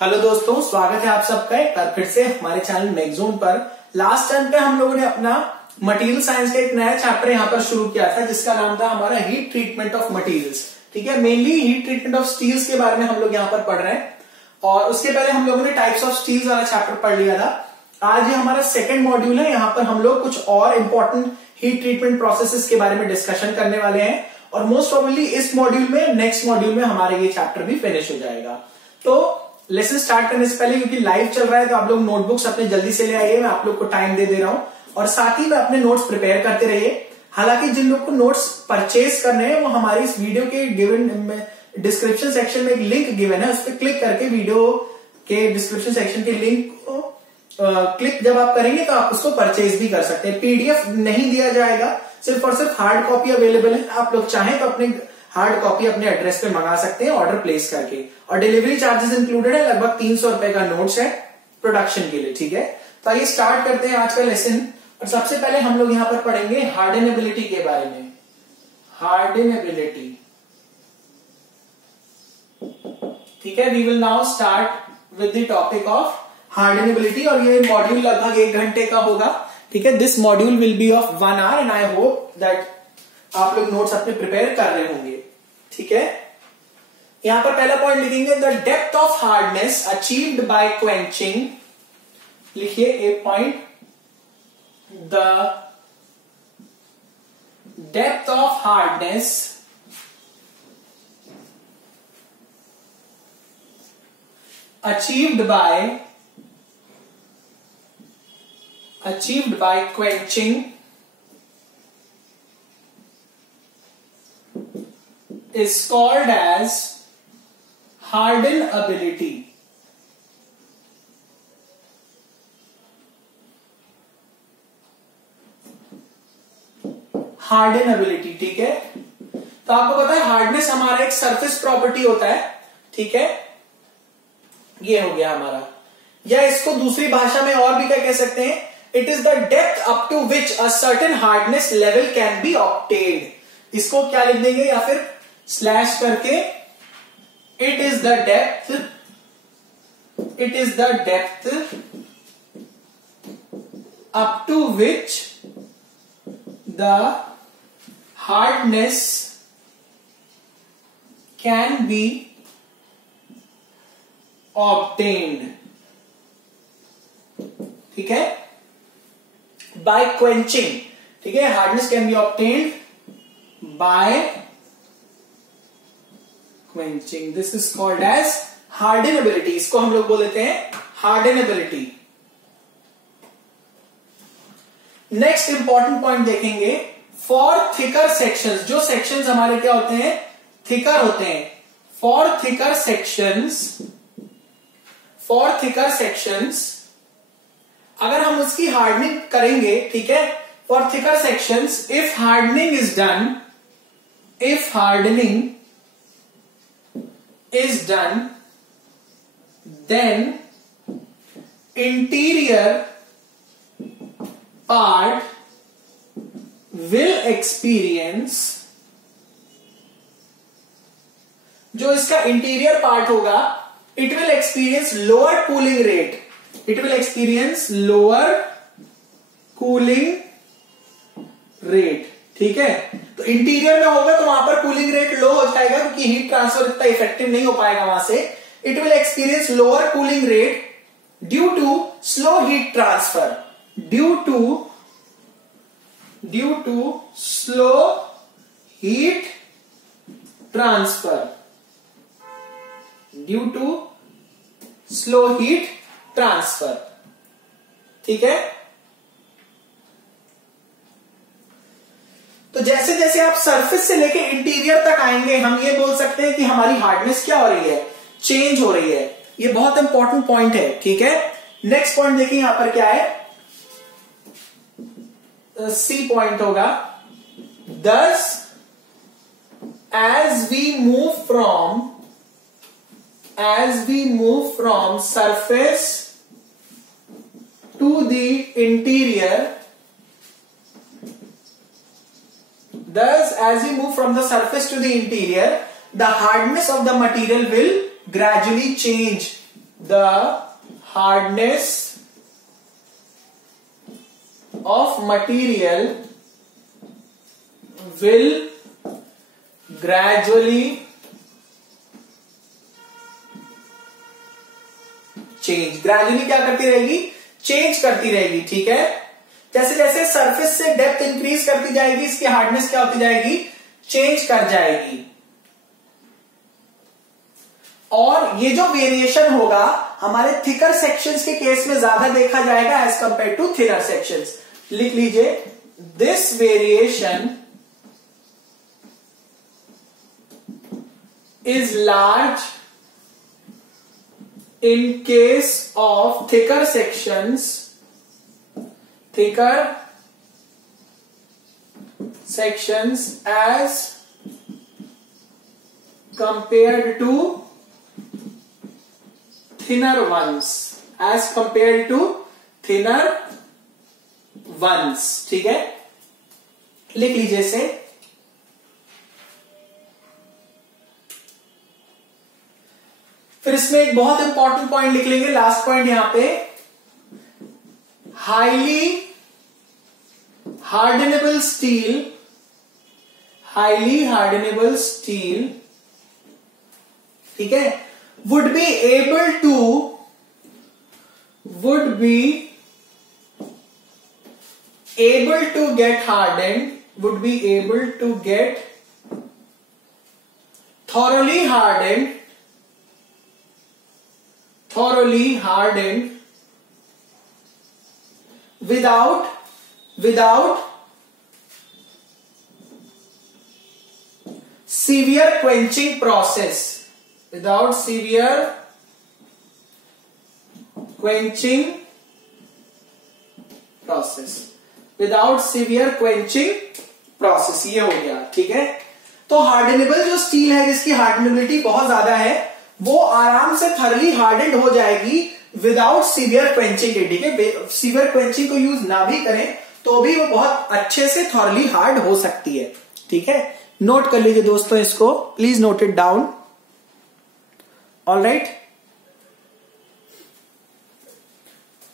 Hello दोस्तों, स्वागत है आप सबका एक बार फिर से हमारे चैनल मैगज़ोन पर। लास्ट टाइम पे हम लोगों ने अपना मटेरियल साइंस का एक नया चैप्टर यहाँ पर शुरू किया था जिसका नाम था हमारा हीट ट्रीटमेंट ऑफ मटेरियल्स। ठीक है, mainly heat treatment of steels के बारे में हम लोग यहाँ पर पढ़ रहे हैं और उसके पहले हम लोगों ने टाइप्स ऑफ स्टील्स वाला चैप्टर पढ़ लिया था। आज ये हमारा सेकेंड मॉड्यूल है। यहाँ पर हम लोग कुछ और इंपॉर्टेंट हीट ट्रीटमेंट प्रोसेसेस के बारे में डिस्कशन करने वाले हैं और मोस्ट प्रोबेबली इस मॉड्यूल में नेक्स्ट मॉड्यूल में हमारे ये चैप्टर भी फिनिश हो जाएगा। तो लेसन स्टार्ट करने से पहले, क्योंकि लाइव चल रहा है तो आप लोग नोटबुक्स अपने जल्दी से ले आइए। मैं आप लोग को टाइम दे रहा हूं और साथ ही में अपने नोट्स प्रिपेयर करते रहिए। हालांकि जिन लोग को नोट्स परचेज करने हैं वो हमारी इस वीडियो के गिवन डिस्क्रिप्शन सेक्शन में एक लिंक गिवन है, उस पर क्लिक करके वीडियो के डिस्क्रिप्शन सेक्शन के लिंक को क्लिक जब आप करेंगे तो आप उसको परचेज भी कर सकते हैं। पीडीएफ नहीं दिया जाएगा, सिर्फ और सिर्फ हार्ड कॉपी अवेलेबल है। आप लोग चाहें तो अपने हार्ड कॉपी अपने एड्रेस पे मंगा सकते हैं ऑर्डर प्लेस करके, और डिलीवरी चार्जेस इंक्लूडेड है। लगभग 300 रुपए का नोट्स है प्रोडक्शन के लिए। ठीक है, तो आइए स्टार्ट करते हैं आज का लेसन। और सबसे पहले हम लोग यहां पर पढ़ेंगे हार्डनेबिलिटी के बारे में। हार्डनेबिलिटी, ठीक है, we will now start with the topic of hardenability और ये मॉड्यूल लगभग 1 घंटे का होगा। ठीक है, this module will be of 1 our and I hope that आप लोग नोट्स अपने प्रिपेयर कर रहे होंगे। ठीक है, यहां पर पहला पॉइंट लिखेंगे, the depth of hardness achieved by quenching. लिखिए a point, the depth of hardness achieved by quenching is called as hardenability. Hardenability, ठीक है। तो आपको पता है हार्डनेस हमारा एक सरफेस प्रॉपर्टी होता है। ठीक है, ये हो गया हमारा, या इसको दूसरी भाषा में और भी क्या कह सकते हैं, it is the depth up to which a certain hardness level can be obtained. इसको क्या लिख देंगे, या फिर स्लैश करके, it is the depth up to which the hardness can be obtained. ठीक है, बाय क्वेंचिंग। ठीक है, hardness can be obtained by quenching, this is called as hardenability. इसको हम लोग बोल देते हैं हार्डनेबिलिटी। नेक्स्ट इंपॉर्टेंट पॉइंट देखेंगे, फॉर थिकर सेक्शंस। जो सेक्शंस हमारे क्या होते हैं, थिकर होते हैं। फॉर थिकर सेक्शंस अगर हम उसकी हार्डनिंग करेंगे, ठीक है, for thicker sections if hardening is done then interior part will experience, जो इसका इंटीरियर पार्ट होगा, it will experience lower cooling rate. It will experience lower cooling rate. ठीक है, तो इंटीरियर में होगा तो वहां पर कूलिंग रेट लो हो जाएगा क्योंकि हीट ट्रांसफर इतना इफेक्टिव नहीं हो पाएगा वहां से। It will experience lower cooling rate due to slow heat transfer. Due to slow heat transfer. Due to slow heat transfer. ठीक है, तो जैसे जैसे आप सरफेस से लेके इंटीरियर तक आएंगे, हम ये बोल सकते हैं कि हमारी हार्डनेस क्या हो रही है, चेंज हो रही है। ये बहुत इंपॉर्टेंट पॉइंट है। ठीक है, नेक्स्ट पॉइंट देखिए यहां पर क्या है, सी पॉइंट होगा, thus as we move from surface to the interior, Thus, as we move from the surface to the interior, the hardness of the material will gradually change. the hardness of material will gradually change। Gradually क्या करती रहेगी? Change करती रहेगी। ठीक है, जैसे जैसे surface से डेप्थ इंक्रीज करती जाएगी इसकी हार्डनेस क्या होती जाएगी? चेंज कर जाएगी। और ये जो वेरिएशन होगा हमारे थिकर सेक्शंस के केस में ज्यादा देखा जाएगा as compare to thinner sections. लिख लीजिए, this variation is large in case of thicker sections as compared to thinner ones, ठीक है, लिख लीजिए इसे। फिर इसमें एक बहुत इंपॉर्टेंट पॉइंट लिख लेंगे, लास्ट पॉइंट यहां पे, हाईली हार्डनेबल स्टील, ठीक है, would be able to get hardened, thoroughly hardened without severe quenching process, ये हो गया। ठीक है, तो हार्डनेबल जो स्टील है जिसकी हार्डनेबिलिटी बहुत ज्यादा है वो आराम से थर्ली हार्डेंड हो जाएगी विदाउट सीवियर क्वेंचिंग के। ठीक है, सीवियर क्वेंचिंग को यूज ना भी करें तो भी वो बहुत अच्छे से थॉरली हार्ड हो सकती है। ठीक है, नोट कर लीजिए दोस्तों इसको, please note it down. Alright,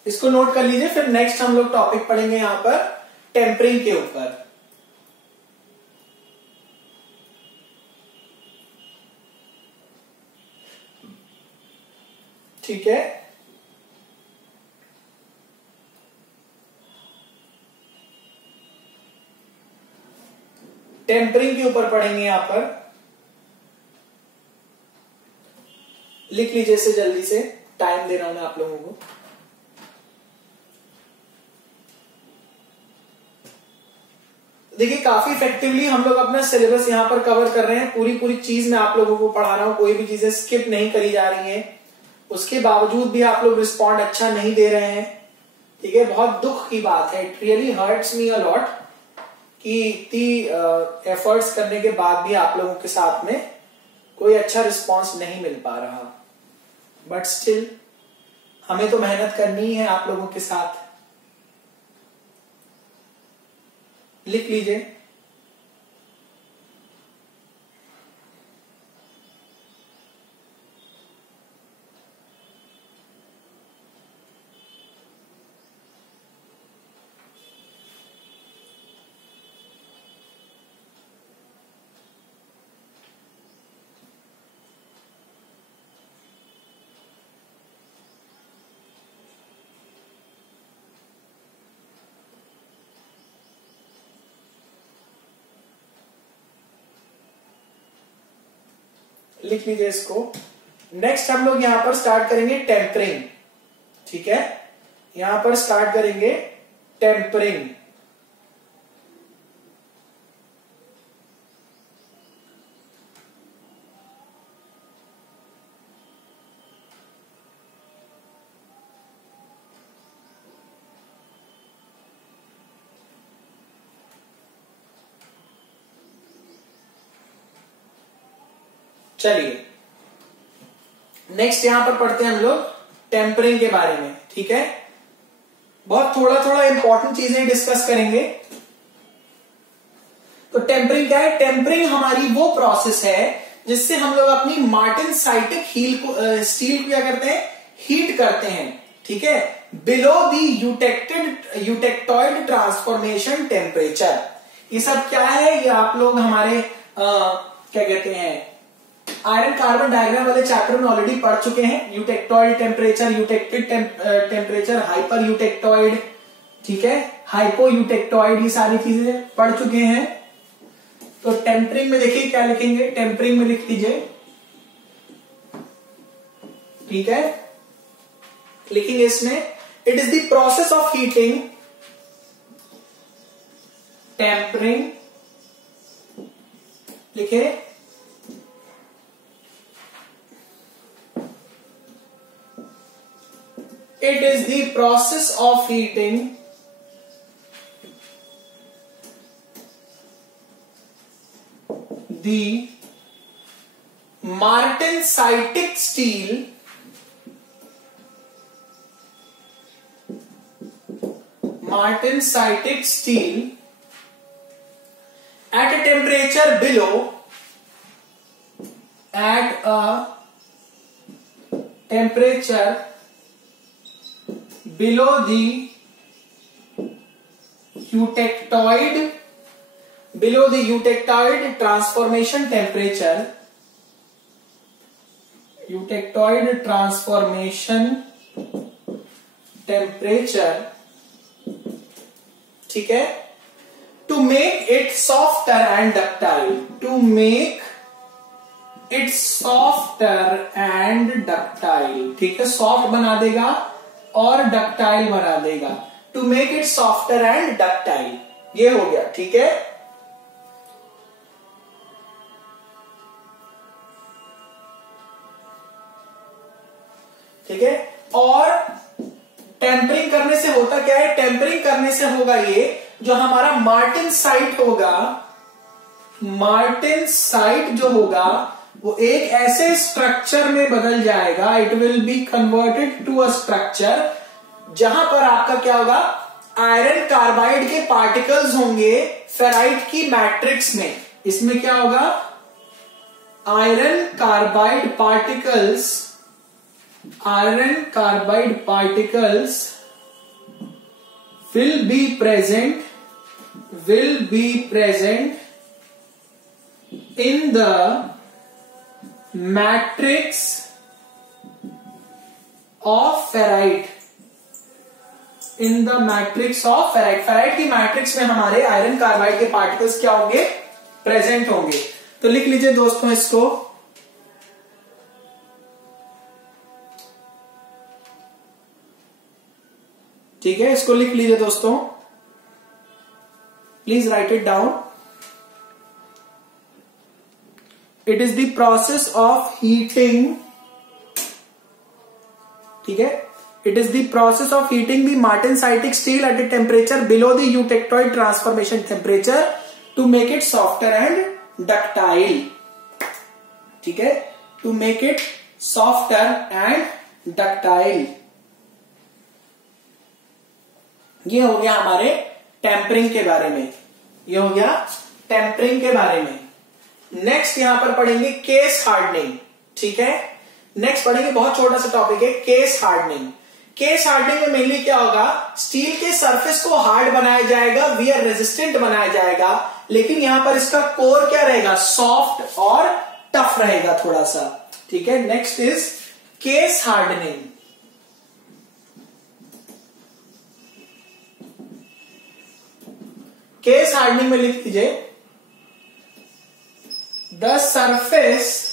इसको नोट कर लीजिए। फिर नेक्स्ट हम लोग टॉपिक पढ़ेंगे यहां पर टेम्परिंग के ऊपर। ठीक है, टेम्परिंग के ऊपर पढ़ेंगे यहां पर, लिख लीजिए इसे जल्दी से, टाइम दे रहा हूं मैं आप लोगों को। देखिए काफी इफेक्टिवली हम लोग अपना सिलेबस यहां पर कवर कर रहे हैं, पूरी चीज मैं आप लोगों को पढ़ा रहा हूं, कोई भी चीजें स्किप नहीं करी जा रही हैं। उसके बावजूद भी आप लोग रिस्पॉन्ड अच्छा नहीं दे रहे हैं। ठीक है, बहुत दुख की बात है, it really hurts me a lot कि इतनी एफर्ट्स करने के बाद भी आप लोगों के साथ में कोई अच्छा रिस्पॉन्स नहीं मिल पा रहा। बट स्टिल हमें तो मेहनत करनी ही है आप लोगों के साथ। लिख लीजिए, लिख लीजिए इसको। नेक्स्ट हम लोग यहां पर स्टार्ट करेंगे टेम्परिंग। ठीक है, यहां पर स्टार्ट करेंगे टेम्परिंग। चलिए नेक्स्ट यहां पर पढ़ते हैं हम लोग टेम्परिंग के बारे में। ठीक है, बहुत थोड़ा इंपॉर्टेंट चीजें डिस्कस करेंगे। तो टेम्परिंग क्या है? टेम्परिंग हमारी वो प्रोसेस है जिससे हम लोग अपनी मार्टिनसाइटिक हील को स्टील को क्या करते हैं, हीट करते हैं, ठीक है, below the eutectoid transformation temperature. ये सब क्या है, ये आप लोग हमारे क्या कहते हैं आयरन कार्बन डायग्राम वाले चैप्टर में ऑलरेडी पढ़ चुके हैं। Eutectoid temperature, eutectoid temperature, hyper eutectoid, ठीक है, हाइपो यूटेक्टॉइड, ये सारी चीजें पढ़ चुके हैं। तो टेम्परिंग में देखिए क्या लिखेंगे, टेम्परिंग में लिख लीजिए, ठीक है, लिखेंगे इसमें it is the process of heating, tempering लिखे, it is the process of heating the martensitic steel at a temperature below the eutectoid transformation temperature, ठीक है, to make it softer and ductile, ठीक है, सॉफ्ट बना देगा और ductile बना देगा, to make it softer and ductile, ये हो गया, ठीक है। ठीक है, और टेम्परिंग करने से होता क्या है, टेम्परिंग करने से होगा ये जो हमारा मार्टेनसाइट होगा, मार्टेनसाइट जो होगा वो एक ऐसे स्ट्रक्चर में बदल जाएगा, it will be converted to a structure जहां पर आपका क्या होगा, आयरन कार्बाइड के पार्टिकल्स होंगे फेराइट की मैट्रिक्स में। इसमें क्या होगा, iron carbide particles will be present in the matrix of ferrite, ferrite की मैट्रिक्स में हमारे आयरन कार्बाइड के पार्टिकल्स क्या होंगे, प्रेजेंट होंगे। तो लिख लीजिए दोस्तों इसको, ठीक है, इसको लिख लीजिए दोस्तों, please write it down. It is the process of heating, ठीक है, it is the process of heating the martensitic steel at the temperature below the eutectoid transformation temperature to make it softer and ductile, ठीक है, to make it softer and ductile. ये हो गया हमारे tampering के बारे में, ये हो गया टेम्परिंग के बारे में। नेक्स्ट यहां पर पढ़ेंगे केस हार्डनिंग, ठीक है, नेक्स्ट पढ़ेंगे, बहुत छोटा सा टॉपिक है, केस हार्डनिंग। केस हार्डनिंग में मेनली क्या होगा, स्टील के सरफेस को हार्ड बनाया जाएगा, वियर रेजिस्टेंट बनाया जाएगा, लेकिन यहां पर इसका कोर क्या रहेगा, सॉफ्ट और टफ रहेगा थोड़ा सा, ठीक है। Next is case hardening. Case hardening में लिख लीजिए, the surface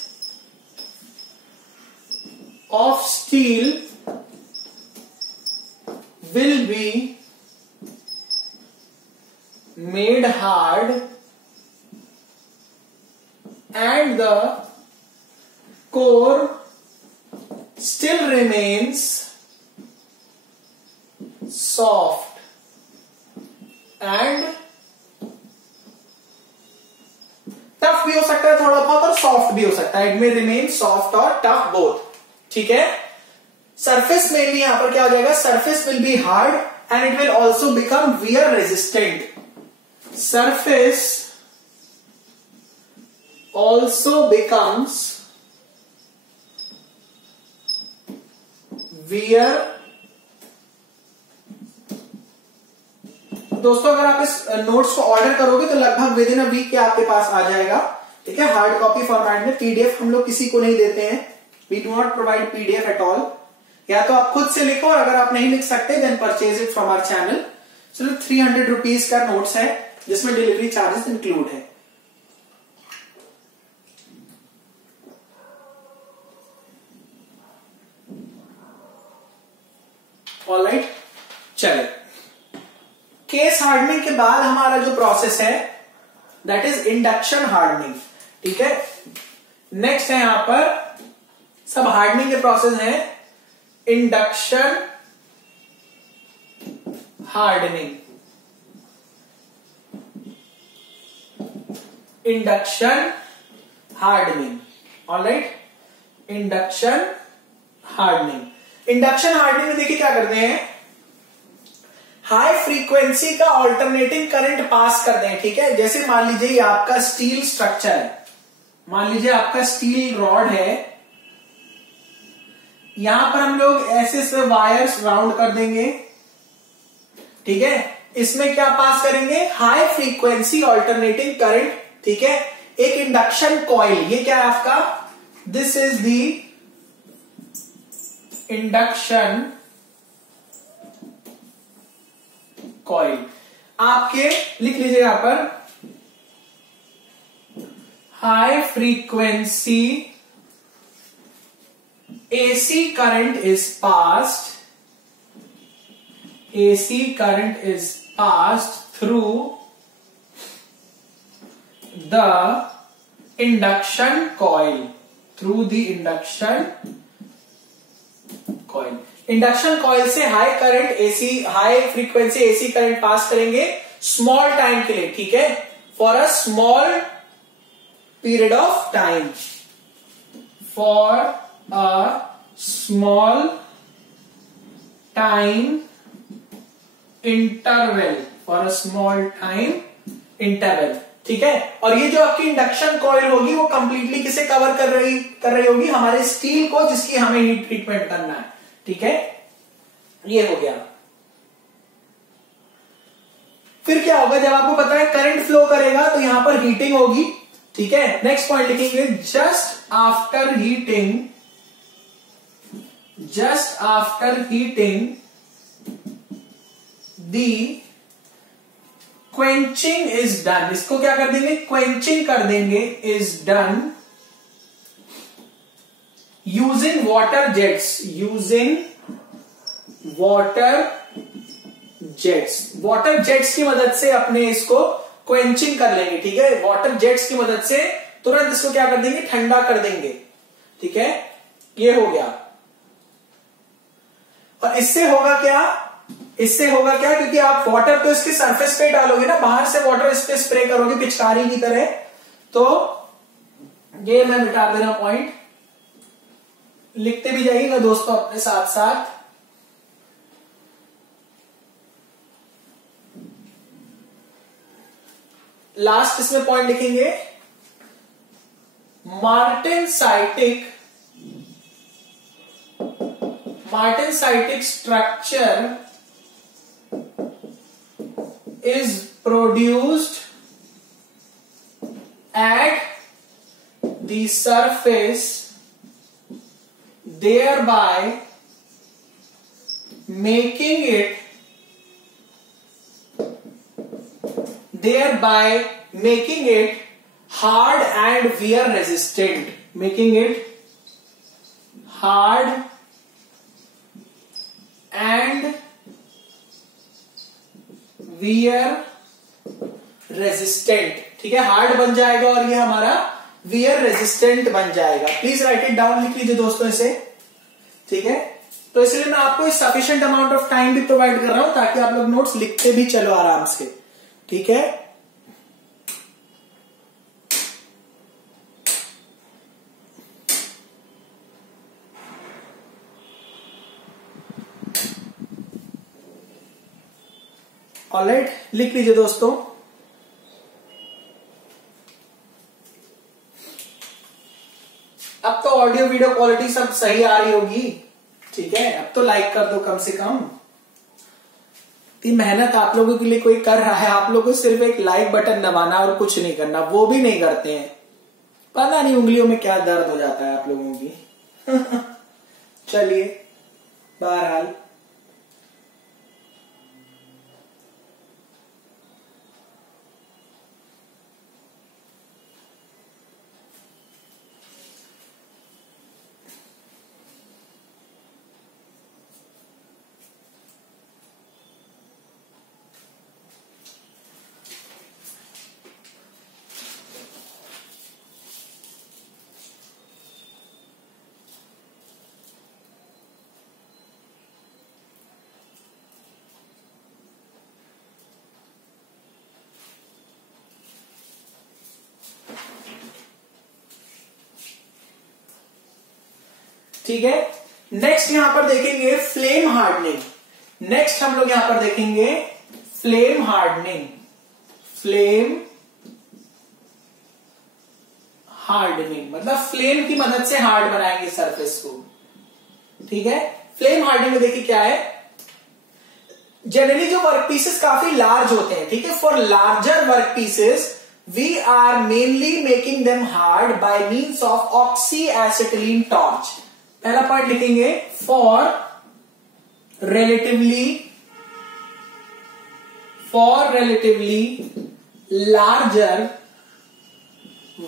of steel will be made hard and the core still remains soft and tough भी हो सकता है थोड़ा बहुत और सॉफ्ट भी हो सकता है, इट में रिमेन सॉफ्ट और टफ बोथ, ठीक है। सरफेस में भी यहां पर क्या हो जाएगा, surface will be hard and it will also become wear resistant, surface also becomes wear. दोस्तों अगर आप इस नोट्स को ऑर्डर करोगे तो लगभग विद इन अ वीक के आपके पास आ जाएगा। ठीक है, हार्ड कॉपी फॉर्मेट में। पीडीएफ हम लोग किसी को नहीं देते हैं, we do not provide PDF at all. या तो आप खुद से लिखो और अगर आप नहीं लिख सकते then purchase it from our channel. चलो 300 रुपीज का नोट्स है जिसमें डिलीवरी चार्जेस इंक्लूड है। ऑलराइट, चले केस हार्डनिंग के बाद हमारा जो प्रोसेस है दैट इज इंडक्शन हार्डनिंग। ठीक है, नेक्स्ट है यहां पर सब हार्डनिंग के प्रोसेस हैं। Induction hardening, induction hardening. Alright, induction hardening. Induction hardening में देखिए क्या करते हैं, हाई फ्रीक्वेंसी का ऑल्टरनेटिंग करंट पास करते हैं। ठीक है, जैसे मान लीजिए ये आपका स्टील स्ट्रक्चर है, मान लीजिए आपका स्टील रॉड है, यहां पर हम लोग ऐसे वायर्स राउंड कर देंगे। ठीक है, इसमें क्या पास करेंगे, हाई फ्रीक्वेंसी ऑल्टरनेटिंग करंट। ठीक है, एक इंडक्शन कॉइल, ये क्या है आपका, this is the induction coil. आपके लिख लीजिए यहां पर, high frequency AC current is passed, AC current is passed through the induction coil, through the induction coil। Induction coil से high current AC, high frequency AC current pass करेंगे small time के लिए। ठीक है, for a small period of time, for a small time interval, for a small time interval. ठीक है, और ये जो आपकी इंडक्शन कॉइल होगी वो कंप्लीटली किसे कवर कर रही होगी, हमारे स्टील को, जिसकी हमें हीट ट्रीटमेंट करना है। ठीक है, ये हो गया। फिर क्या होगा, जब आपको पता है करंट फ्लो करेगा तो यहां पर हीटिंग होगी। ठीक है, नेक्स्ट पॉइंट लिखेंगे, just after heating, just after heating the quenching is done। इसको क्या कर देंगे, quenching कर देंगे, is done using water jets, using water jets। Water jets की मदद से अपने इसको क्वेंचिंग कर लेंगे। ठीक है, वाटर जेट्स की मदद से तुरंत इसको क्या कर देंगे, ठंडा कर देंगे। ठीक है, ये हो गया। और इससे होगा क्या, इससे होगा क्या, क्योंकि आप वाटर तो इसके सरफेस पे डालोगे ना, बाहर से वाटर इस पे स्प्रे करोगे पिचकारी की तरह, तो ये मैं मिटा दे रहा हूं पॉइंट, लिखते भी जाइएगा दोस्तों अपने साथ साथ। लास्ट इसमें पॉइंट लिखेंगे, मार्टेनसाइटिक structure is produced at the surface, thereby making it hard and wear resistant, making it hard and wear resistant। ठीक है, हार्ड बन जाएगा और ये हमारा wear resistant बन जाएगा। प्लीज राइट इट डाउन, लिख लीजिए दोस्तों इसे। ठीक है, तो इसलिए मैं आपको सफिशिएंट अमाउंट ऑफ टाइम भी प्रोवाइड कर रहा हूं ताकि आप लोग नोट्स लिखते भी चलो आराम से। ठीक है, ऑलराइट, लिख लीजिए दोस्तों। अब तो ऑडियो वीडियो क्वालिटी सब सही आ रही होगी। ठीक है, अब तो लाइक कर दो कम से कम। इतनी मेहनत आप लोगों के लिए कोई कर रहा है, आप लोगों को सिर्फ एक लाइक बटन दबाना और कुछ नहीं करना, वो भी नहीं करते हैं। पता नहीं उंगलियों में क्या दर्द हो जाता है आप लोगों की। चलिए, बहरहाल ठीक है। नेक्स्ट यहां पर देखेंगे फ्लेम हार्डनिंग। नेक्स्ट हम लोग यहां पर देखेंगे फ्लेम हार्डनिंग। फ्लेम हार्डनिंग मतलब फ्लेम की मदद से हार्ड बनाएंगे सरफेस को। ठीक है, फ्लेम हार्डनिंग में देखिए क्या है। जनरली जो वर्क पीसेस काफी लार्ज होते हैं, ठीक है, for larger work pieces we are mainly making them hard by means of oxy acetylene torch. पहला पॉइंट लिखेंगे, for relatively larger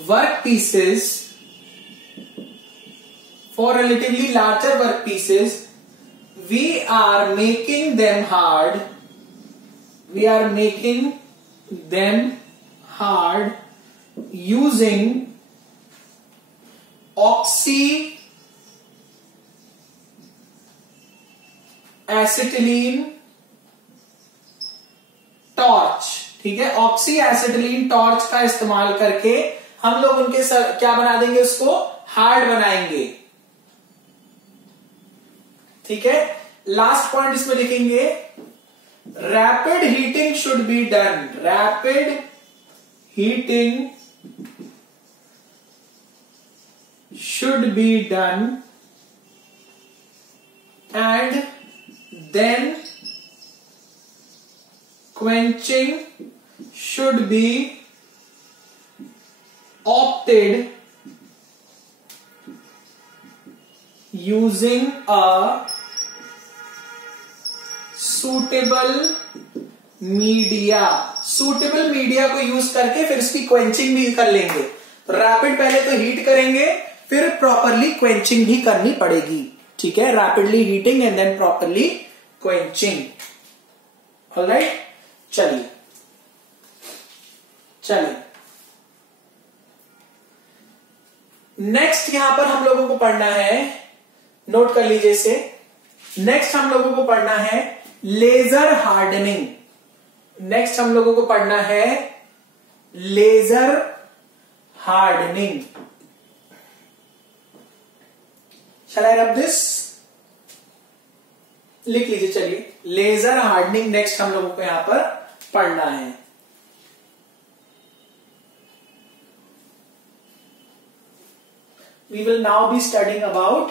workpieces, for relatively larger workpieces we are making them hard using oxyacetylene torch. ठीक है, oxy acetylene torch का इस्तेमाल करके हम लोग उनके क्या बना देंगे, उसको हार्ड बनाएंगे। ठीक है, लास्ट पॉइंट इसमें लिखेंगे, rapid heating should be done. Rapid heating should be done and then quenching should be opted using a suitable media। suitable media को यूज करके फिर इसकी क्वेंचिंग भी कर लेंगे। रैपिड पहले तो हीट करेंगे, फिर प्रॉपरली क्वेंचिंग भी करनी पड़ेगी। ठीक है, rapidly heating and then properly quenching. Alright, चलिए नेक्स्ट यहां पर हम लोगों को पढ़ना है, नोट कर लीजिए इसे। नेक्स्ट हम लोगों को पढ़ना है लेजर हार्डनिंग। नेक्स्ट हम लोगों को पढ़ना है laser hardening. Shell I rub this? लिख लीजिए। चलिए, लेजर हार्डनिंग नेक्स्ट हम लोगों को यहां पर पढ़ना है। We will now be studying about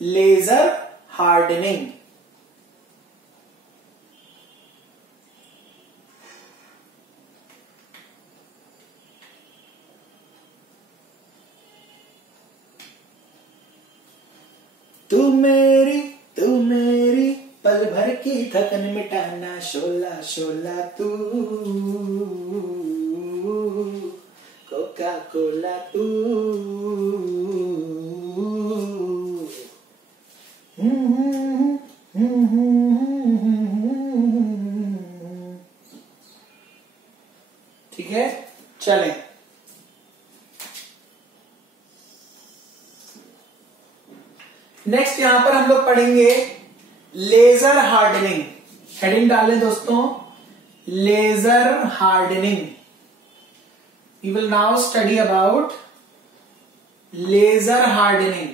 laser hardening. तू मेरी पल भर की थकन मिटाना, शोला शोला तू, कोका कोला तू। ठीक है, चलें। नेक्स्ट यहां पर हम लोग पढ़ेंगे लेजर हार्डनिंग। हेडिंग डालें दोस्तों, laser hardening. We will now study about laser hardening.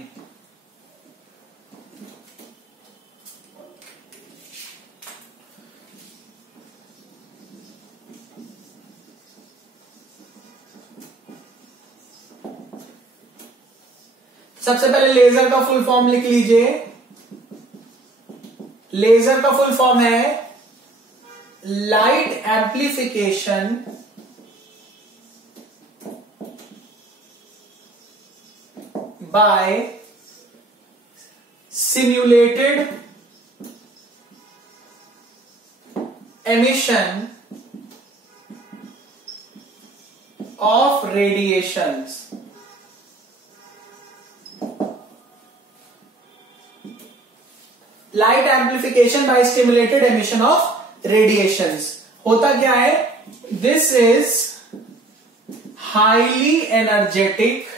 सबसे पहले लेजर का फुल फॉर्म लिख लीजिए। लेजर का फुल फॉर्म है light amplification by simulated emission of radiations. Light amplification by stimulated emission of radiations. होता क्या है? This is highly energetic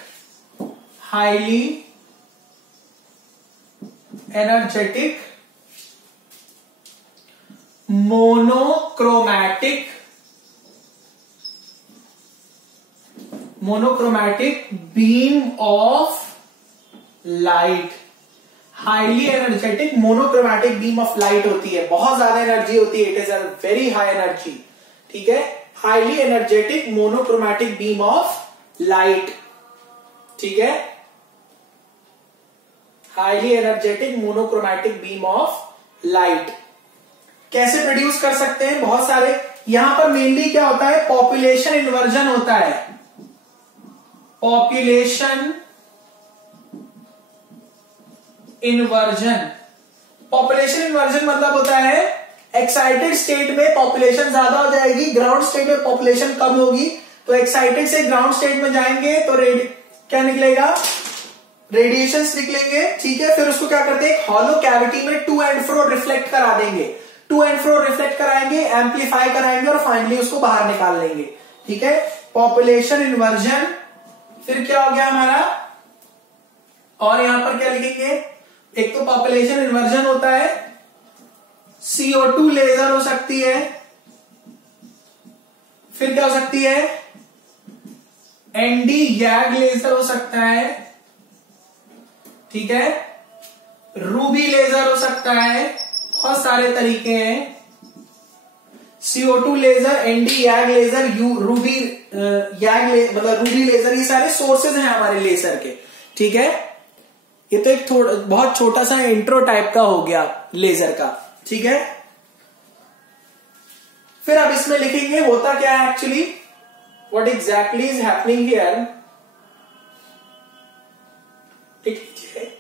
monochromatic beam of light. Highly energetic monochromatic beam of light होती है, बहुत ज्यादा energy होती है, it is a very high energy. ठीक है, highly energetic monochromatic beam of light. ठीक है, highly energetic monochromatic beam of light कैसे प्रोड्यूस कर सकते हैं? बहुत सारे. यहां पर मेनली क्या होता है? पॉपुलेशन इन्वर्जन होता है. पॉपुलेशन इन्वर्जन मतलब होता है एक्साइटेड स्टेट में पॉपुलेशन ज्यादा हो जाएगी, ग्राउंड स्टेट में पॉपुलेशन कम होगी. तो एक्साइटेड से ग्राउंड स्टेट में जाएंगे तो क्या निकलेगा? रेडिएशंस निकलेंगे. ठीक है, फिर उसको क्या करते हैं? हॉलो कैविटी में टू एंड फ्रो रिफ्लेक्ट करा देंगे. टू एंड फ्रो रिफ्लेक्ट कराएंगे, एम्पलीफाई कराएंगे और फाइनली उसको बाहर निकाल लेंगे. ठीक है, पॉपुलेशन इन्वर्जन. फिर क्या हो गया हमारा? और यहां पर क्या लिखेंगे? एक तो पॉपुलेशन इन्वर्जन होता है, CO2 लेजर हो सकती है. फिर क्या हो सकती है? ND YAG लेजर हो सकता है. ठीक है, रूबी लेजर हो सकता है. बहुत सारे तरीके हैं. CO2 laser, ND YAG laser, ruby YAG मतलब रूबी लेजर, ये सारे सोर्सेज हैं हमारे लेजर के. ठीक है, ये तो एक बहुत छोटा सा इंट्रो टाइप का हो गया लेजर का. ठीक है, फिर अब इसमें लिखेंगे होता क्या है actually, what exactly is happening here. लिख लीजिए.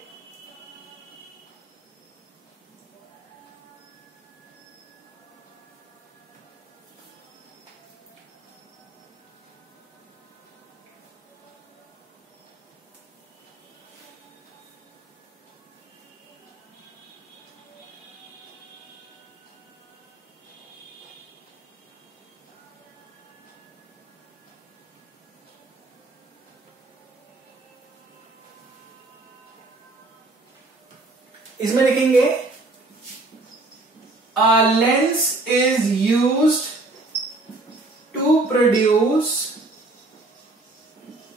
इसमें लिखेंगे a lens is used to produce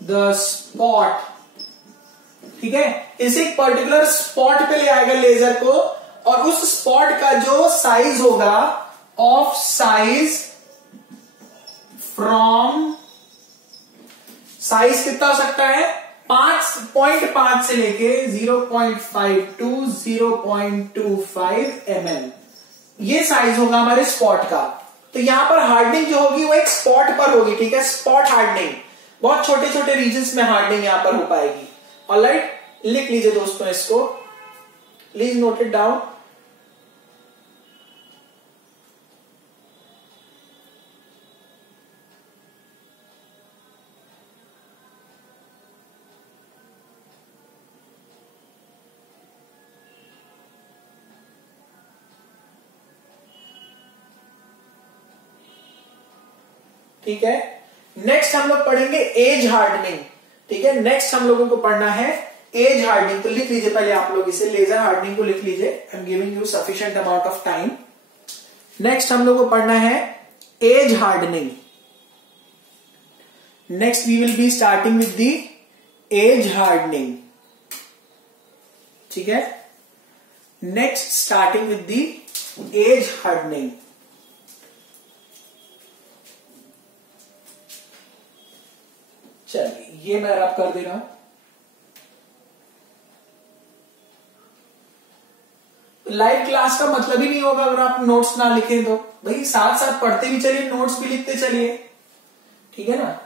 the spot. ठीक है, इसे एक पर्टिकुलर स्पॉट पे ले आएगा लेजर को, और उस स्पॉट का जो साइज होगा ऑफ साइज फ्रॉम, साइज कितना हो सकता है? 5.5 से लेके 0.5 to 0.25 mm, ये साइज होगा हमारे स्पॉट का. तो यहां पर हार्डनिंग जो होगी वो एक स्पॉट पर होगी. ठीक है, स्पॉट हार्डनिंग, बहुत छोटे छोटे रीजन्स में हार्डनिंग यहां पर हो पाएगी. ऑलराइट, लिख लीजिए दोस्तों इसको, प्लीज नोट इट डाउन. ठीक है, नेक्स्ट हम लोग पढ़ेंगे एज हार्डनिंग. ठीक है, नेक्स्ट हम लोगों को पढ़ना है एज हार्डनिंग. तो लिख लीजिए पहले आप लोग इसे, लेजर हार्डनिंग को लिख लीजिए. I am giving you sufficient amount of time. Next हम लोग को पढ़ना है age hardening. Next we will be starting with the as hardening. ठीक है, next starting with the as hardening. चलिए, ये मैं रब कर दे रहा हूं. लाइव क्लास का मतलब ही नहीं होगा अगर आप नोट्स ना लिखें तो। भाई साथ साथ पढ़ते भी चलिए, नोट्स भी लिखते चलिए, ठीक है ना।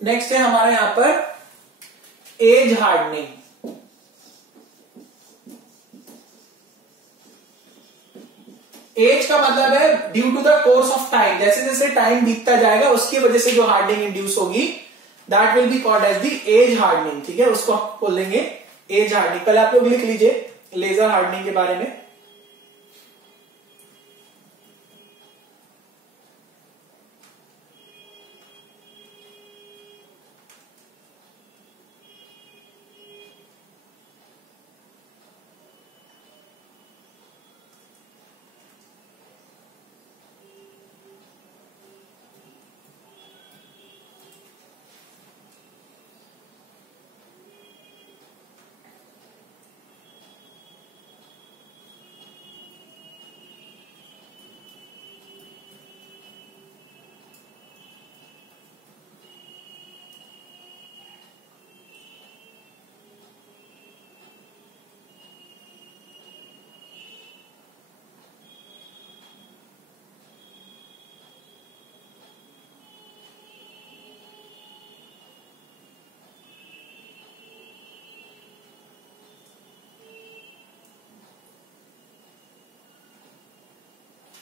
नेक्स्ट है हमारे यहां पर एज हार्डनिंग। एज का मतलब है due to the course of time, जैसे जैसे टाइम बीतता जाएगा उसकी वजह से जो हार्डनिंग इंड्यूस होगी, that will be called as the as hardening, ठीक है। उसको हम बोल देंगे एज हार्डनिंग। पहले आप लोग लिख लीजिए लेजर हार्डनिंग के बारे में।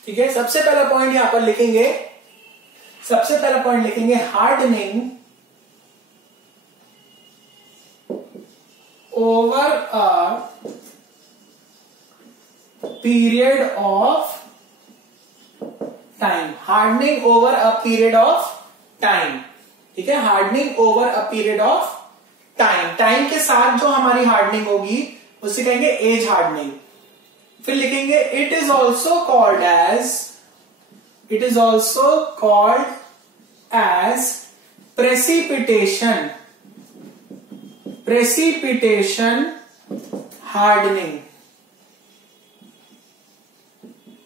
ठीक है, सबसे पहला पॉइंट यहां पर लिखेंगे, सबसे पहला पॉइंट लिखेंगे hardening over a period of time. Hardening over a period of time, ठीक है। Hardening over a period of time, time के साथ जो हमारी हार्डनिंग होगी उसे कहेंगे एज हार्डनिंग। फिर लिखेंगे it is also called as precipitation hardening.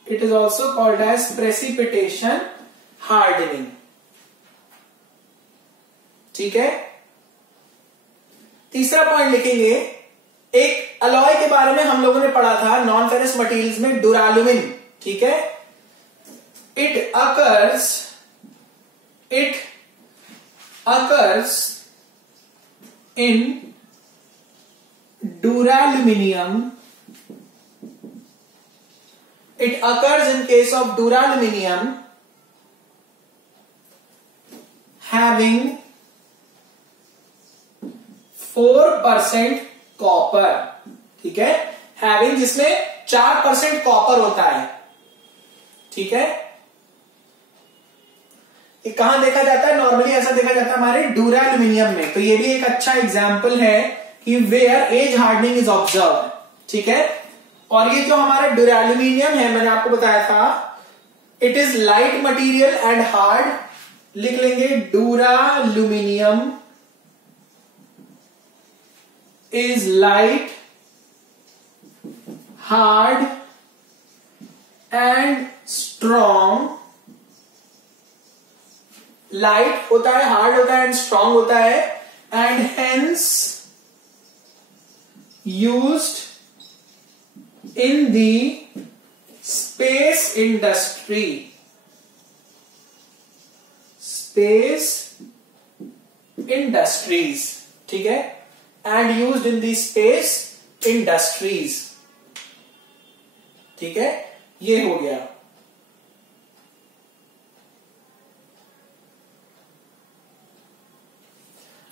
It is also called as precipitation hardening, ठीक है। तीसरा पॉइंट लिखेंगे, एक अलॉय के बारे में हम लोगों ने पढ़ा था नॉन फेरस मटेरियल्स में, डुरालुमिन, ठीक है। It occurs in duraluminum. It occurs in case of duraluminum having 4% copper, ठीक है। हैविंग जिसमें 4% कॉपर होता है, ठीक है। ये कहां देखा जाता है? नॉर्मली ऐसा देखा जाता है हमारे ड्यूराल्यूमिनियम में। तो ये भी एक अच्छा एग्जांपल है कि where age hardening is observe, ठीक है। और ये जो हमारा ड्यूराल्यूमिनियम है, मैंने आपको बताया था, it is light material and hard. लिख लेंगे ड्यूराल्यूमिनियम is light, hard and strong. Light होता है, हार्ड होता है एंड स्ट्रांग होता है, and hence used in the space industry, ठीक है, and used in the space industries, ठीक है। ये हो गया।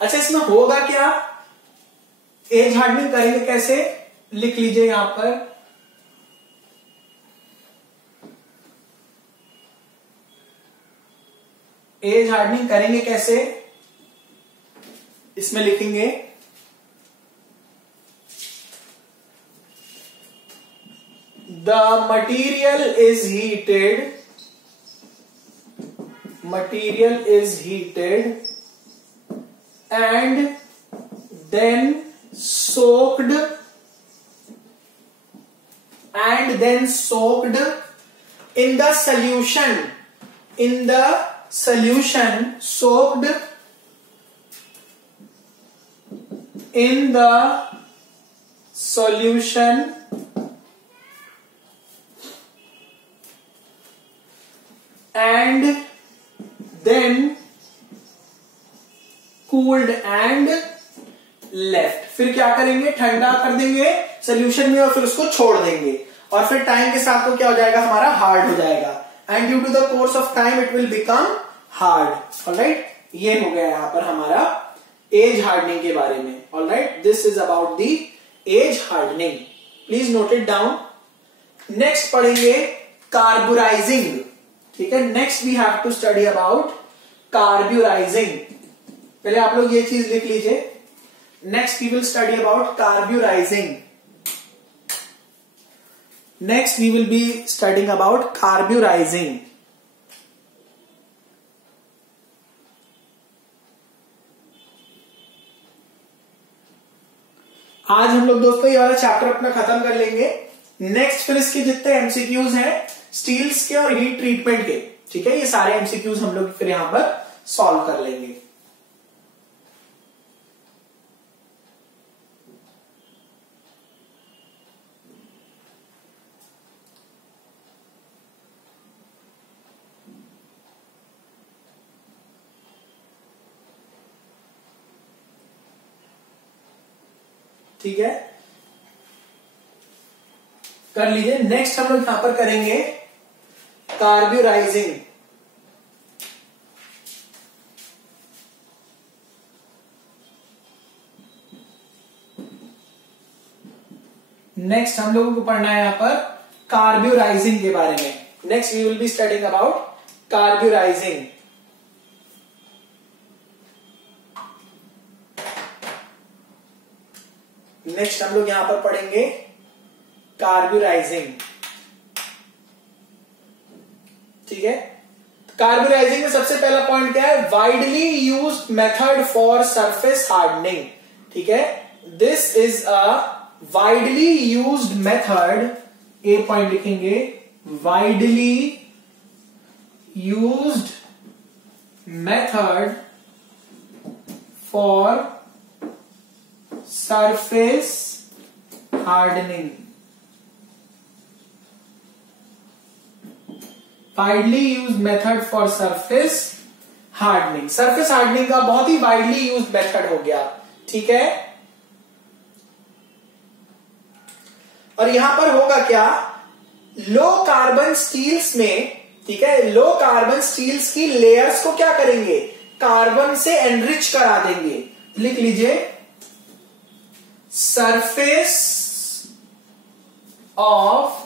अच्छा, इसमें होगा क्या? एज हार्डनिंग करेंगे कैसे? लिख लीजिए यहां पर, एज हार्डनिंग करेंगे कैसे? इसमें लिखेंगे the material is heated and then soaked in the solution, soaked in the solution and then cooled and left। फिर क्या करेंगे, ठंडा कर देंगे सोल्यूशन में और फिर उसको छोड़ देंगे और फिर टाइम के साथ तो क्या हो जाएगा, हमारा हार्ड हो जाएगा। And due to the course of time it will become hard. Alright, ये हो गया यहां पर हमारा एज हार्डनिंग के बारे में। Alright, this is about the as hardening, please note it down. Next पढ़ेंगे कार्बुराइजिंग। ठीक है, next we have to study about carburizing. पहले आप लोग ये चीज लिख लीजिए। Next we will study about carburizing. Next we will be studying about carburizing. आज हम लोग दोस्तों ये वाला चैप्टर अपना खत्म कर लेंगे। नेक्स्ट फिर इसके जितने एमसीक्यूज हैं स्टील्स के और हीट ट्रीटमेंट के, ठीक है, ये सारे एमसीक्यूज हम लोग फिर यहां पर सॉल्व कर लेंगे। ठीक है, कर लीजिए। नेक्स्ट हम लोग यहां पर करेंगे कार्ब्यूराइजिंग। नेक्स्ट हम लोगों को पढ़ना है यहां पर कार्ब्यूराइजिंग के बारे में। Next we will be studying about carburizing. नेक्स्ट हम लोग यहां पर पढ़ेंगे कार्ब्यूराइजिंग। ठीक है, कार्ब्यूराइजिंग में सबसे पहला पॉइंट क्या है, widely used method for surface hardening. ठीक है, this is a widely used method, a point लिखेंगे, widely used method for surface hardening. Widely use method for surface hardening. Surface hardening का बहुत ही वाइडली यूज मेथड हो गया। ठीक है, और यहां पर होगा क्या, लो कार्बन स्टील्स में, ठीक है, लो कार्बन स्टील्स की लेयर्स को क्या करेंगे, कार्बन से एनरिच करा देंगे। लिख लीजिए, surface of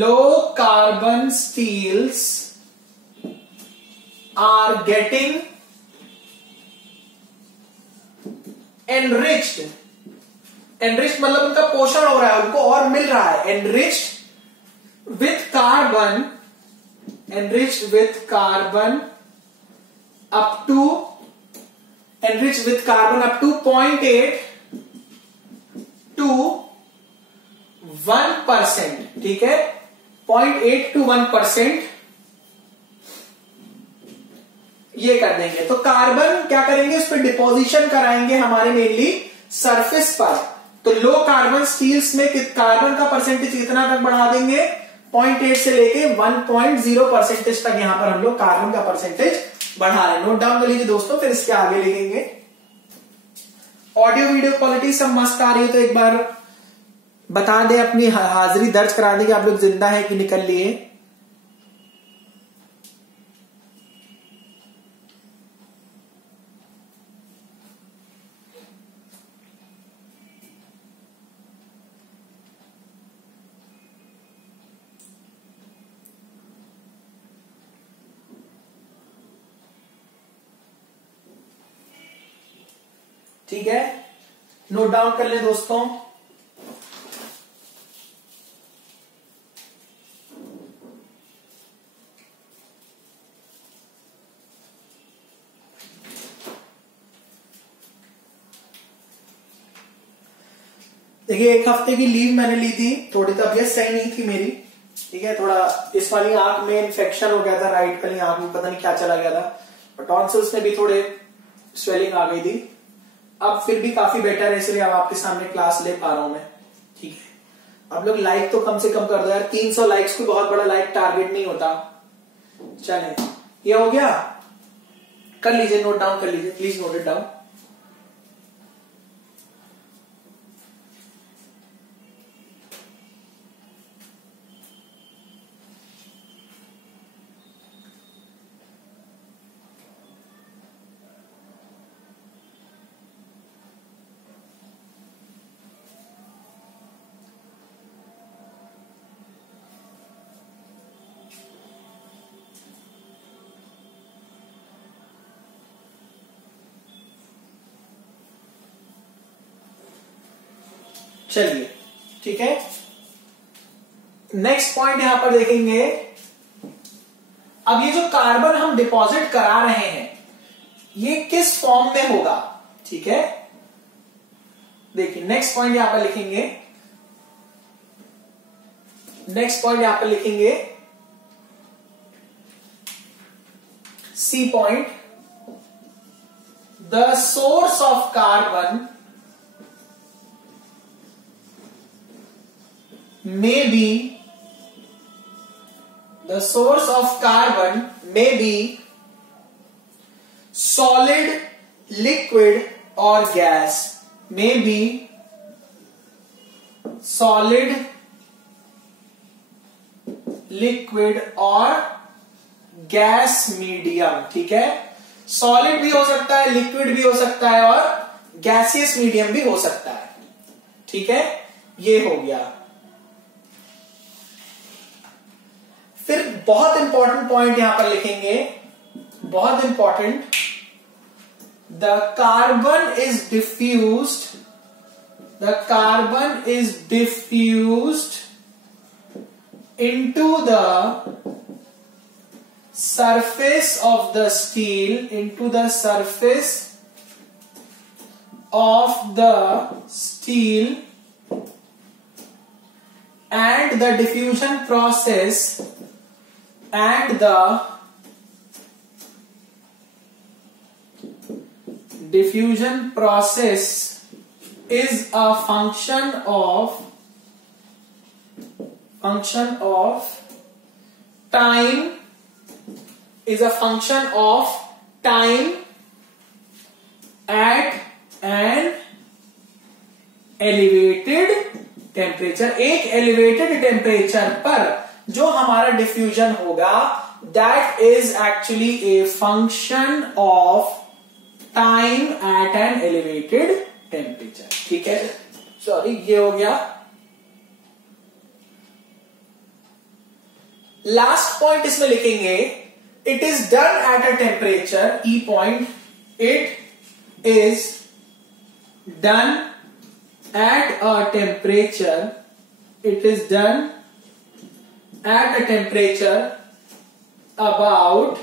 low carbon steels are getting enriched। enriched मतलब उनका पोषण हो रहा है, उनको और मिल रहा है। enriched with carbon, enriched with carbon up to, enriched with carbon up to 0.8 to 1%। ठीक है, 0.8 to 1% ये कर देंगे। तो कार्बन क्या करेंगे, उस पर डिपोजिशन कराएंगे हमारे मेनली सरफेस पर। तो लो कार्बन स्टील्स में कार्बन का परसेंटेज कितना तक बढ़ा देंगे, 0.8 से लेके 1.0% तक यहां पर हम लोग कार्बन का परसेंटेज बढ़ा रहे हैं। नोट डाउन कर लीजिए दोस्तों, फिर इसके आगे लिखेंगे। ऑडियो वीडियो क्वालिटी सब मस्त आ रही है तो एक बार बता दें, अपनी हाजिरी दर्ज करा दें कि आप लोग जिंदा है कि निकल लिए। ठीक है, नोट डाउन कर लें दोस्तों। देखिए, एक हफ्ते की लीव मैंने ली थी, थोड़ी तबीयत सही नहीं थी मेरी। ठीक है, थोड़ा इस वाली आंख में इन्फेक्शन हो गया था, राइट वाली आंख में पता नहीं क्या चला गया था, और टॉन्सिल्स में भी थोड़े स्वेलिंग आ गई थी। अब फिर भी काफी बेटर है, इसलिए अब आपके सामने क्लास ले पा रहा हूं मैं। ठीक है, अब लोग लाइक तो कम से कम कर दो यार, 300 लाइक्स कोई बहुत बड़ा लाइक टारगेट नहीं होता। चले, ये हो गया, कर लीजिए, नोट डाउन कर लीजिए, प्लीज नोट इट डाउन। चलिए, ठीक है, नेक्स्ट पॉइंट यहां पर देखेंगे। अब ये जो कार्बन हम डिपॉजिट करा रहे हैं, ये किस फॉर्म में होगा? ठीक है, देखिए नेक्स्ट पॉइंट यहां पर लिखेंगे, नेक्स्ट पॉइंट यहां पर लिखेंगे C point, the source of carbon may be, the source of carbon may be solid, liquid or gas, may be solid, liquid or gas medium। ठीक है, सॉलिड भी हो सकता है, लिक्विड भी हो सकता है और गैसियस मीडियम भी हो सकता है। ठीक है, ये हो गया। फिर बहुत इंपॉर्टेंट पॉइंट यहां पर लिखेंगे, बहुत important, the carbon is diffused, the carbon is diffused into the surface of the steel, into the surface of the steel, and the diffusion process and the diffusion process is a function of time, is a function of time at an elevated temperature. एक elevated temperature पर जो हमारा diffusion होगा, that is actually a function of time at an elevated temperature. ठीक है, sorry, ये हो गया। लास्ट पॉइंट इसमें लिखेंगे, it is done at a temperature, E point, it is done at a temperature, it is done at a temperature about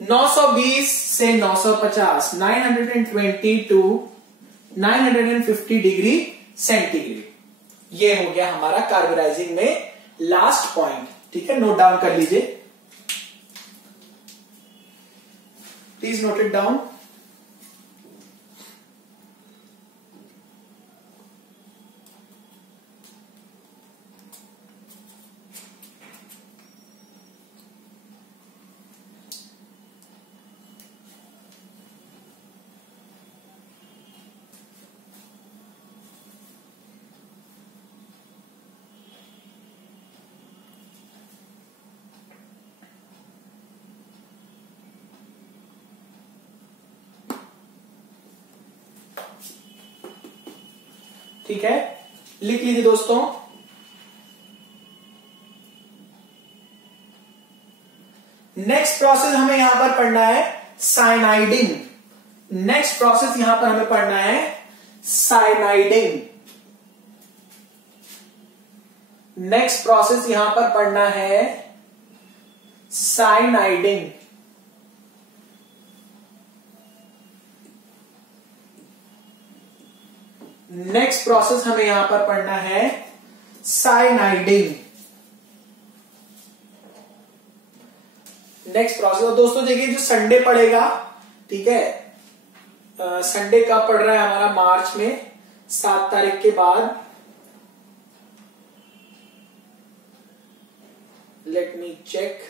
920 से 950, 920 to 950 degree centigrade. ये हो गया हमारा कार्बोनाइजिंग में लास्ट पॉइंट। ठीक है, नोट डाउन कर लीजिए, प्लीज नोट इट डाउन। ठीक है, लिख लीजिए दोस्तों। नेक्स्ट प्रोसेस हमें यहां पर पढ़ना है साइनाइडिंग। नेक्स्ट प्रोसेस यहां पर हमें पढ़ना है साइनाइडिंग। नेक्स्ट प्रोसेस यहां पर पढ़ना है साइनाइडिंग। नेक्स्ट प्रोसेस हमें यहां पर पढ़ना है साइनाइडिंग। नेक्स्ट प्रोसेस दोस्तों देखिए, जो संडे पड़ेगा, ठीक है, संडे कब पड़ रहा है हमारा? मार्च में 7 तारीख के बाद। Let me check.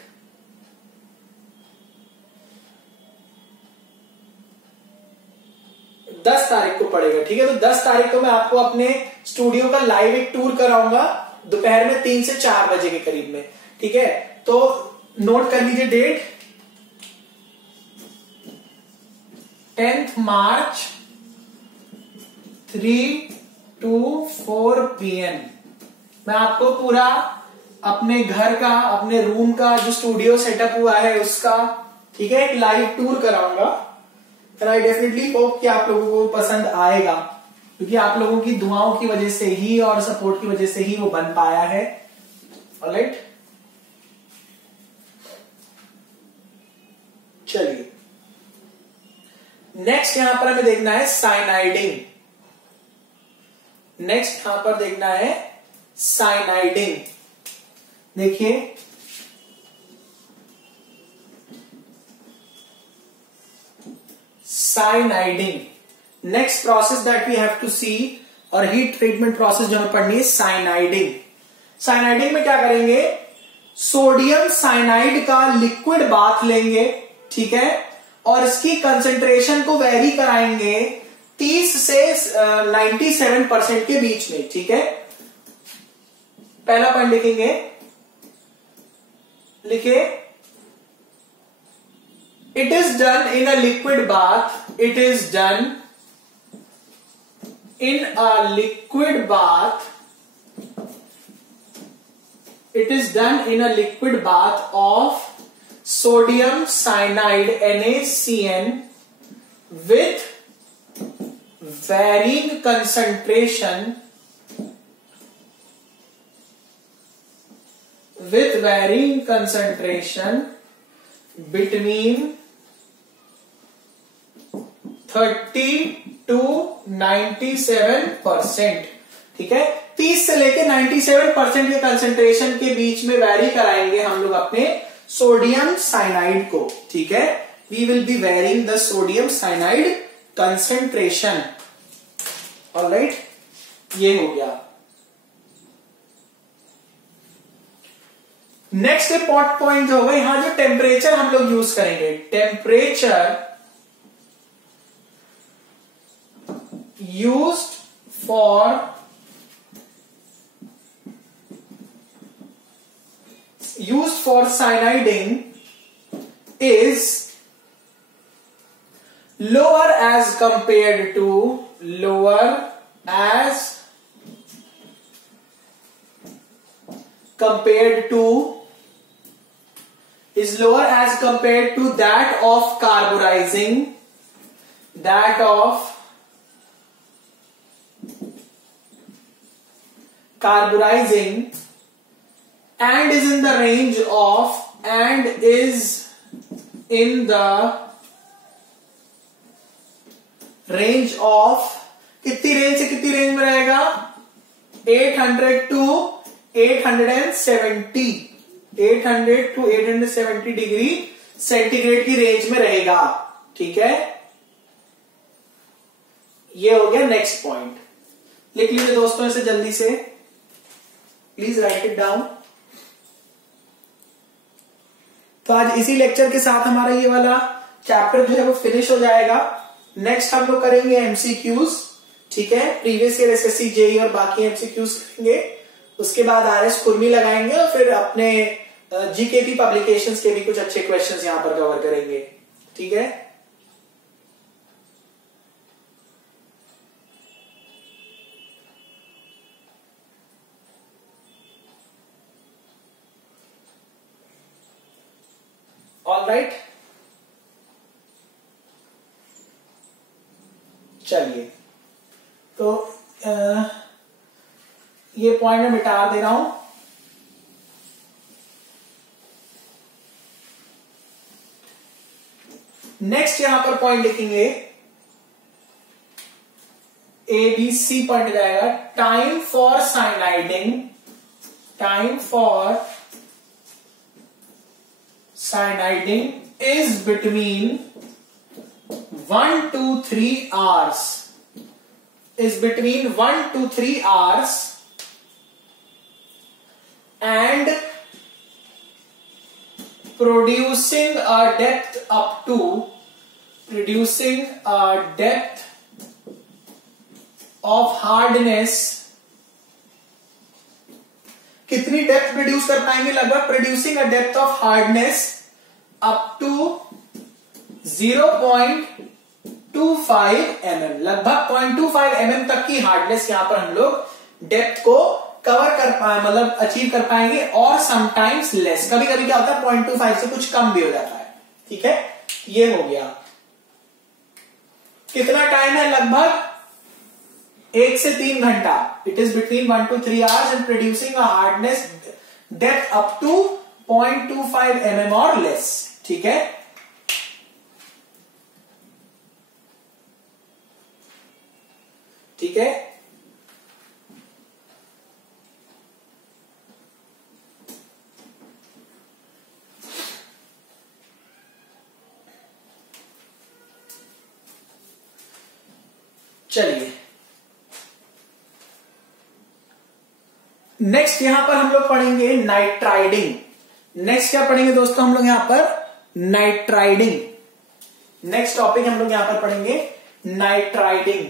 दस तारीख को पड़ेगा, ठीक है। तो 10 तारीख को मैं आपको अपने स्टूडियो का लाइव एक टूर कराऊंगा दोपहर में 3 से 4 बजे के करीब में, ठीक है। तो नोट कर लीजिए date, 10th March 3 to 4 PM। मैं आपको पूरा अपने घर का, अपने रूम का जो स्टूडियो सेटअप हुआ है उसका, ठीक है, एक लाइव टूर कराऊंगा। आई डेफिनेटली होप कि आप लोगों को पसंद आएगा, क्योंकि आप लोगों की दुआओं की वजह से ही और सपोर्ट की वजह से ही वो बन पाया है। ऑलराइट, चलिए नेक्स्ट यहां पर हमें देखना है साइनाइडिंग। नेक्स्ट यहां पर देखना है साइनाइडिंग। देखिए cyaniding, next process that we have to see, और हीट ट्रीटमेंट प्रोसेस जो हमें पढ़नी है साइनाइडिंग। साइनाइडिंग में क्या करेंगे? सोडियम साइनाइड का लिक्विड बाथ लेंगे, ठीक है, और इसकी कंसेंट्रेशन को वेरी कराएंगे 30 से 97% के बीच में, ठीक है। पहला पॉइंट लिखेंगे, लिखिए, it is done in a liquid bath, it is done in a liquid bath, it is done in a liquid bath of sodium cyanide NaCN with varying concentration, between 30 to 97%, ठीक है। 30 से लेके 97% के concentration के बीच में vary कराएंगे हम लोग अपने सोडियम साइनाइड को, ठीक है। We will be varying the sodium cyanide concentration. Alright, ये हो गया। नेक्स्ट इंपॉर्टेंट पॉइंट जो होगा, यहां जो टेम्परेचर हम लोग यूज करेंगे, temperature used for cyaniding is lower as compared to that of carburizing, and is in the range of कितनी रेंज से कितनी रेंज में रहेगा? 800 to 870 डिग्री सेंटीग्रेड की रेंज में रहेगा, ठीक है। ये हो गया नेक्स्ट पॉइंट। लिख लीजिए दोस्तों इसे जल्दी से, प्लीज राइट इट डाउन। तो आज इसी लेक्चर के साथ हमारा ये वाला चैप्टर जो है वो फिनिश हो जाएगा। नेक्स्ट हम लोग करेंगे एमसीक्यूज, ठीक है। प्रीवियस ईयर एसएससी जेई और बाकी एमसीक्यूज करेंगे, उसके बाद आरएस कुर्मी लगाएंगे और फिर अपने जीकेपी पब्लिकेशंस के भी कुछ अच्छे क्वेश्चंस यहां पर कवर करेंगे, ठीक है। ऑलराइट, चलिए तो ये पॉइंट मैं मिटा दे रहा हूं। नेक्स्ट यहां पर पॉइंट लिखेंगे, ABC पॉइंट जाएगा, time for cyaniding is between 1 to 3 hours, is between 1 to 3 hours and producing a depth of hardness, कितनी डेप्थ प्रोड्यूस कर पाएंगे? लगभग producing a depth of hardness up to 0.25 mm, लगभग 0.25 mm तक की hardness यहां पर हम लोग डेप्थ को कवर कर पाए, मतलब अचीव कर पाएंगे, और समटाइम्स लेस, कभी कभी क्या होता है 0.25 से कुछ कम भी हो जाता है। ठीक है, ये हो गया। कितना टाइम है? लगभग 1 से 3 घंटा। It is between 1 to 3 hours and producing a hardness depth up to 0.25 mm और लेस। ठीक है, ठीक है, चलिए नेक्स्ट यहां पर हम लोग पढ़ेंगे नाइट्राइडिंग। नेक्स्ट क्या पढ़ेंगे दोस्तों हम लोग यहां पर? नाइट्राइडिंग। नेक्स्ट टॉपिक हम लोग यहां पर पढ़ेंगे नाइट्राइडिंग।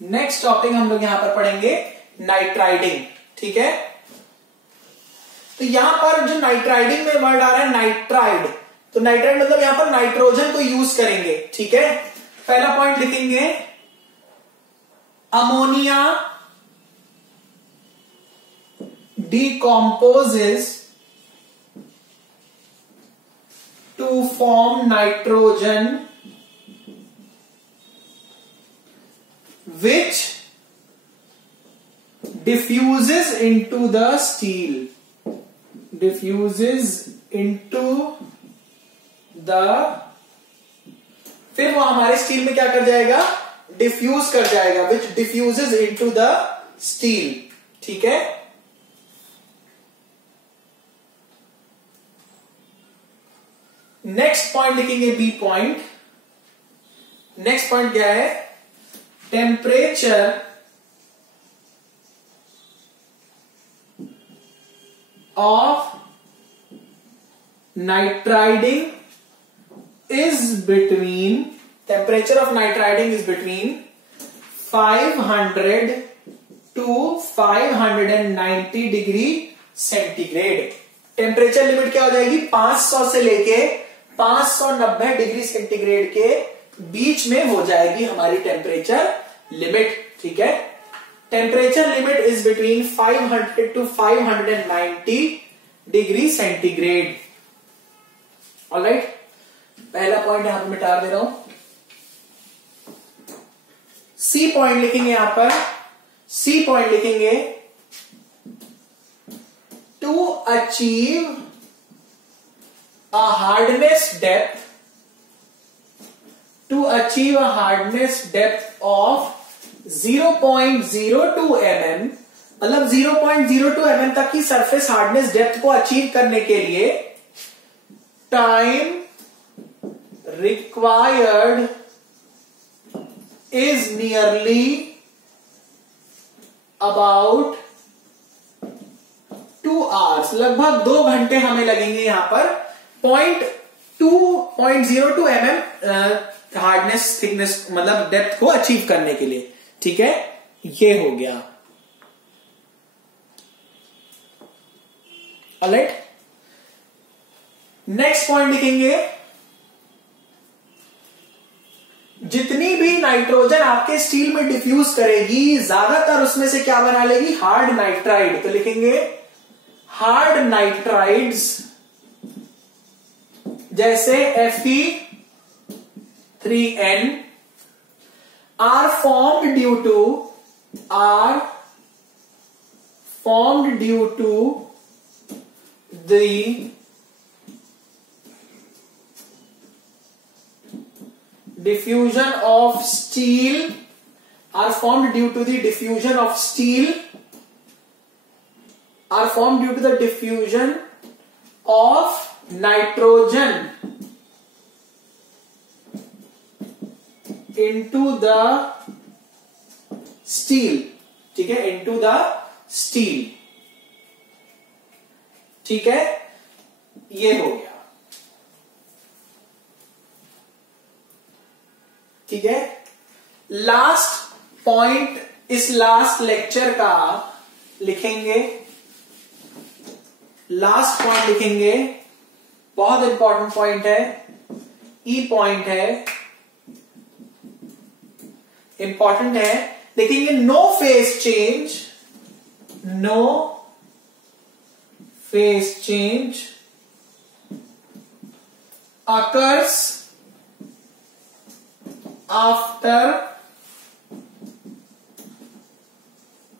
नेक्स्ट टॉपिक हम लोग यहां पर पढ़ेंगे नाइट्राइडिंग। ठीक है, तो यहां पर जो नाइट्राइडिंग में वर्ड आ रहा है नाइट्राइड, तो नाइट्राइड मतलब यहां पर नाइट्रोजन को यूज करेंगे। ठीक है, पहला पॉइंट लिखेंगे ammonia decomposes to form nitrogen which diffuses into the steel, फिर वो हमारे स्टील में क्या कर जाएगा? डिफ्यूज कर जाएगा, विच डिफ्यूजेस इनटू द स्टील। ठीक है, नेक्स्ट पॉइंट लिखेंगे बी पॉइंट। नेक्स्ट पॉइंट क्या है? Temperature of nitriding is between 500 to 590 degree centigrade. Temperature limit क्या हो जाएगी? 500 से लेके 590 डिग्री सेंटीग्रेड के बीच में हो जाएगी हमारी टेम्परेचर लिमिट। ठीक है, temperature limit is between 500 to 590 degree centigrade. Alright, पहला पॉइंट यहां पर मिटा दे रहा हूं। सी पॉइंट लिखेंगे यहां पर। सी पॉइंट लिखेंगे to achieve a hardness depth of 0.02 mm, मतलब 0.02 mm तक की सरफेस हार्डनेस डेप्थ को अचीव करने के लिए time required is nearly about 2 hours, लगभग 2 घंटे हमें लगेंगे यहां पर 0.02 mm हार्डनेस थिकनेस मतलब डेप्थ को अचीव करने के लिए। ठीक है, ये हो गया। ऑलराइट, नेक्स्ट पॉइंट लिखेंगे जितनी भी नाइट्रोजन आपके स्टील में डिफ्यूज करेगी ज्यादातर उसमें से क्या बना लेगी? Hard nitride. तो लिखेंगे हार्ड नाइट्राइड्स जैसे Fe3N are formed due to the diffusion of steel, are formed due to the diffusion of steel, are formed due to the diffusion of nitrogen into the steel. ठीक है, into the steel. ठीक है, ये हो गया. ठीक है, last point इस लास्ट लेक्चर का लिखेंगे. लास्ट पॉइंट लिखेंगे, बहुत इंपॉर्टेंट पॉइंट है, ई पॉइंट है, इंपॉर्टेंट है. लिखेंगे no phase change, no phase change occurs after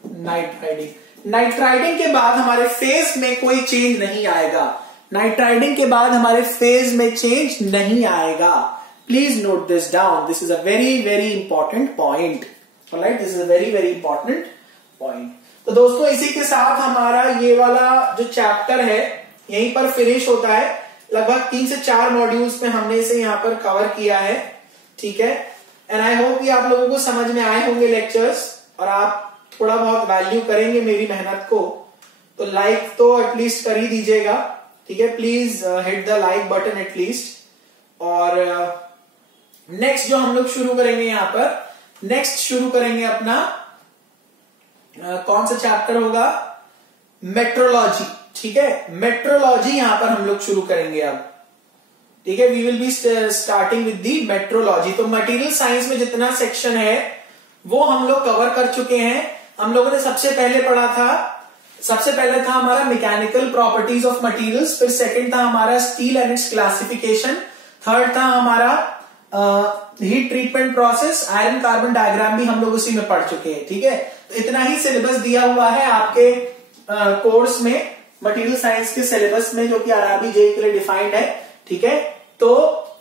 nitriding. Nitriding के बाद हमारे फेज में कोई चेंज नहीं आएगा. नाइट्राइडिंग के बाद हमारे फेज में चेंज नहीं आएगा. Please note this down. This is a very very important point. Alright, this is a very very important point. तो दोस्तों इसी के साथ हमारा ये वाला जो चैप्टर है यहीं पर फिनिश होता है. लगभग 3 से 4 मॉड्यूल्स में हमने इसे यहां पर कवर किया है. ठीक है, एंड आई होप कि आप लोगों को समझ में आए होंगे लेक्चर्स और आप थोड़ा बहुत वैल्यू करेंगे मेरी मेहनत को. तो लाइक तो एटलीस्ट कर ही दीजिएगा. ठीक है, please hit the like button at least. और नेक्स्ट जो हम लोग शुरू करेंगे यहां पर, नेक्स्ट शुरू करेंगे अपना कौन सा चैप्टर होगा, मेट्रोलॉजी. ठीक है, मेट्रोलॉजी यहां पर हम लोग शुरू करेंगे अब. ठीक है, we will be starting with the metrology. तो मटेरियल साइंस में जितना सेक्शन है वो हम लोग कवर कर चुके हैं. हम लोगों ने सबसे पहले पढ़ा था, सबसे पहले था हमारा मैकेनिकल प्रॉपर्टीज ऑफ मटेरियल्स, फिर सेकंड था हमारा steel and it's classification, third था हमारा heat treatment process, iron carbon diagram भी हम लोग उसी में पढ़ चुके हैं. ठीक है, तो इतना ही सिलेबस दिया हुआ है आपके कोर्स में, मटेरियल साइंस के सिलेबस में, जो कि आरआरबी जेईई के लिए डिफाइंड है. ठीक है, तो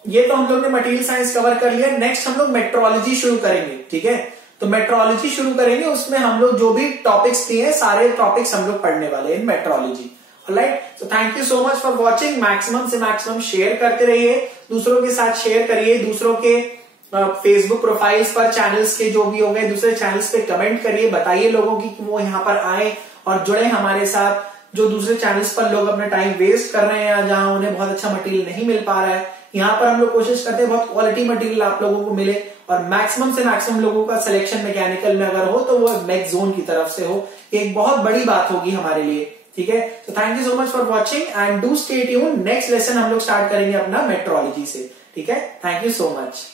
ये तो हम लोग ने मटेरियल साइंस कवर कर लिया. नेक्स्ट हम लोग मेट्रोलॉजी शुरू करेंगे. ठीक है, तो मेट्रोलॉजी शुरू करेंगे, उसमें हम लोग जो भी टॉपिक्स दिए हैं सारे टॉपिक्स हम लोग पढ़ने वाले हैं metrology. Alright, so thank you so much for watching. Maximum से मैक्सिमम शेयर करते रहिए, दूसरों के साथ शेयर करिए, दूसरों के फेसबुक प्रोफाइल्स पर, चैनल्स के जो भी हो गए दूसरे चैनल्स पे कमेंट करिए, बताइए लोगों की कि वो यहाँ पर आए और जुड़े हमारे साथ. जो दूसरे चैनल्स पर लोग अपना टाइम वेस्ट कर रहे हैं, जहां उन्हें बहुत अच्छा मटेरियल नहीं मिल पा रहा है, यहाँ पर हम लोग कोशिश करते हैं बहुत क्वालिटी मटेरियल आप लोगों को मिले और मैक्सिमम से मैक्सिमम लोगों का सिलेक्शन मैकेनिकल में अगर हो तो वो मैक्सोन की तरफ से हो. एक बहुत बड़ी बात होगी हमारे लिए. ठीक है, तो thank you so much for watching and do stay tuned. Next lesson हम लोग स्टार्ट करेंगे अपना मेट्रोलॉजी से. ठीक है, थैंक यू सो मच.